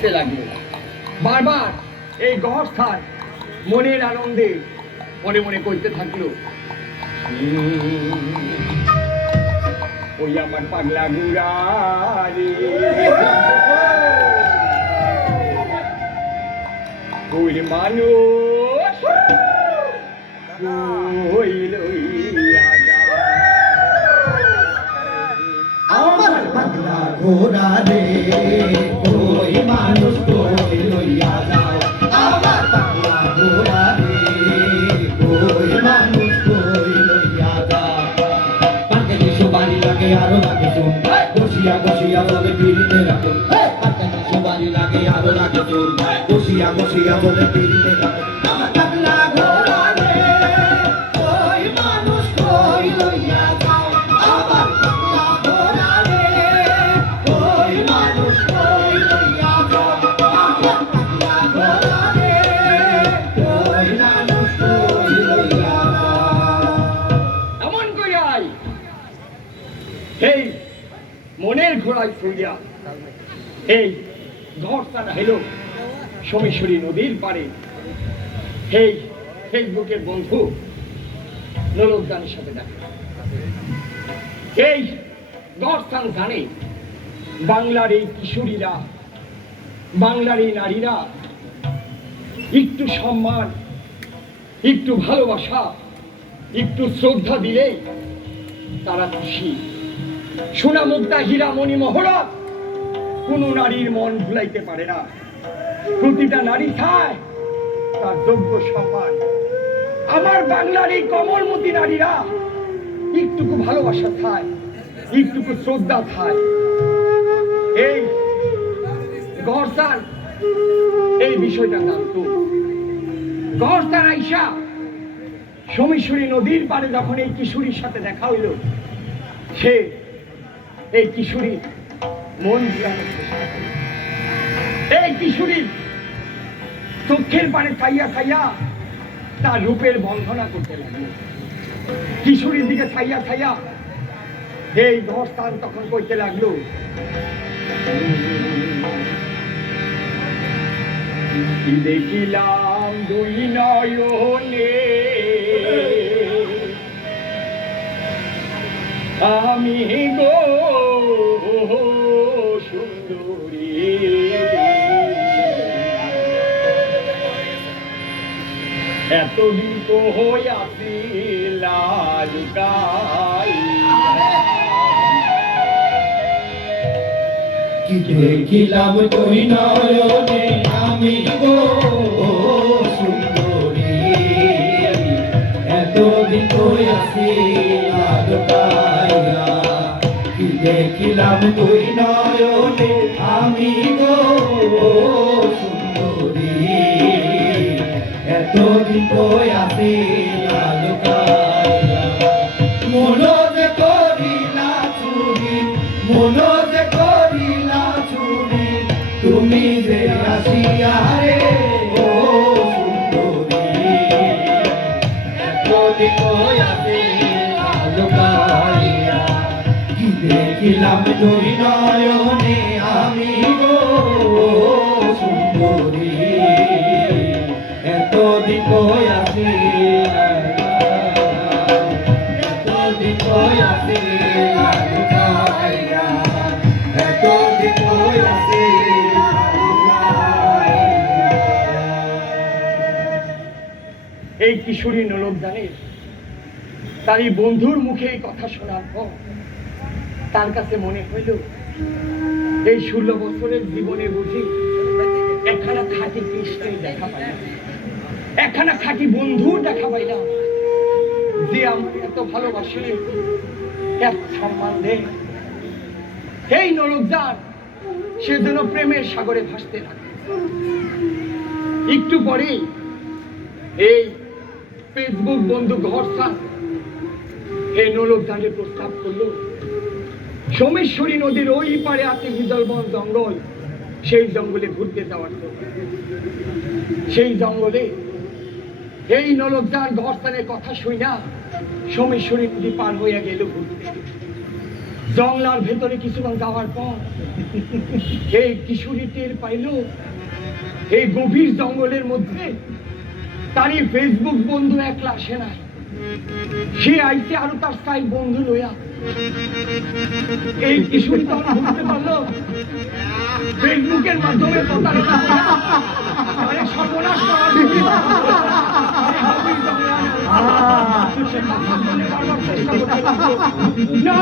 ভাসতে লাগলো। বারবার এই গহস্থান মনের আনন্দে মনে মনে করতে থাকলো, ওই আমার পাগলা গুড়া রে, ওই মানুষ কই লইয়া আমার পাগলা ঘোড়া রে, ওই মানুষ কই লইয়া যাও। আমার পাগলা ঘোড়া রে, ওই মানুষ কই লইয়া যাও। পাকে দিশো বাড়ি লাগে আরো লাগে চুন, বসিয়া বসিয়া বলে পিড়িতে রাখুন। পাকে দিশো বাড়ি লাগে আরো লাগে চুন, বসিয়া বসিয়া বলে পিড়িতে রাখুন। আমার পাগলা ঘোড়া রে, ওই মানুষ কই লইয়া যাও। আমার পাগলা ঘোড়া রে, ওই মানুষ কই লইয়া যাও। আমার পাগলা ঘোড়া রে, ওই মানুষ কই লইয়া যাও। এমন করিয়াই এই মনের ঘোড়ায় চড়িয়া এই গহস্থান হেল সোমেশ্বরী নদীর পারে এই ফেসবুকের বন্ধু নরকদানের সাথে দেখা। এই গহস্থান জানে বাংলার এই কিশোরীরা, বাংলার এই নারীরা একটু সম্মান, একটু ভালোবাসা, একটু শ্রদ্ধা দিলেই তারা খুশি। সোনা মুক্তা হীরা মণি মহরত কোন নারীর মন ভুলাইতে পারে না। প্রতিটা নারী চায় তার যোগ্য সম্মান। আমার বাংলার এই কমলমতী নারীরা একটুকু ভালোবাসা চায়, একটুকু শ্রদ্ধা চায়। এই গহস্থান এই বিষয়টা জানতো। গহস্থান আইসা সোমেশ্বরী নদীর পারে যখন এই কিশোরীর সাথে দেখা হইল, সে এই কিশোরী মন ভুলানোর চেষ্টা করল। এই কিশোরীর চোখের পানে চাইয়া চাইয়া তার রূপের বন্ধনা করতে লাগলো। কিশোরীর দিকে চাইয়া চাইয়া এই গহস্থান তখন কইতে লাগলো, দেখিলাম দুই নয়নে আমি গো সুন্দরী, এতদিন তো হইয়াছিলা লুকাই, কি দেখিলাম তুই নয়নে আমি গো সুন্দরী, এতদিন তুই আসিলা লুকাইয়া। কি দেখিলাম তুই নয়নে আমি গো সুন্দরী, এতদিন তুই আসিলা লুকাইয়া। মনো যে করিলা চুরি, মনো যে করিলা চুরি, তুমি যে আসিয়া রে ও সুন্দরী, এতদিন তুই আসিলা লুকাইয়া। কি দেখিলাম তুই নয়নে আমি গো সুন্দরী, এতদিন তুই আসিলা, এতদিন তুই আসিলা লুকাইয়া, এতদিন তুই আসিলা লুকাইয়া। এই কিশোরী নরকদানের তার এই বন্ধুর মুখে এই কথা শোনার পর তার কাছে মনে হইল এই 16 বছরের জীবনে বুঝি একখানা খাঁটি কৃষ্ণের দেখা পাইলাম, একখানা খাঁটি বন্ধুর দেখা পাইলাম, যে আমার এত ভালোবাসে, এত সম্মান দেয়। এই নরকদান সে যেন প্রেমের সাগরে ভাসতে থাকে। একটু পরেই এই ফেসবুক বন্ধু গহস্থান এই নরকদানের প্রস্তাব করলো, সোমেশ্বরী নদীর ওই পারে আছে হিজলবন জঙ্গল, সেই জঙ্গলে ঘুরতে যাওয়ার জন্য। সেই জঙ্গলে এই নরকদান গহস্থানের কথা শুই না সোমেশ্বরী নদী পার হইয়া গেল ঘুরতে। জংলার ভেতরে কিছুক্ষণ যাওয়ার পর এই কিশোরী টের পাইল এই গভীর জঙ্গলের মধ্যে তারই ফেসবুক বন্ধু একলা আসে নাই, সে আইছে আরো তার স্থায়ী বন্ধু লইয়া। এই কিশোরী তখন বুঝতে পারলো ফেসবুকের মাধ্যমে প্রতারণা করা, তারে সর্বনাশ করার জন্য এই গভীর জঙ্গলে সে কথা বলে বারবার চেষ্টা করতে লাগলো। না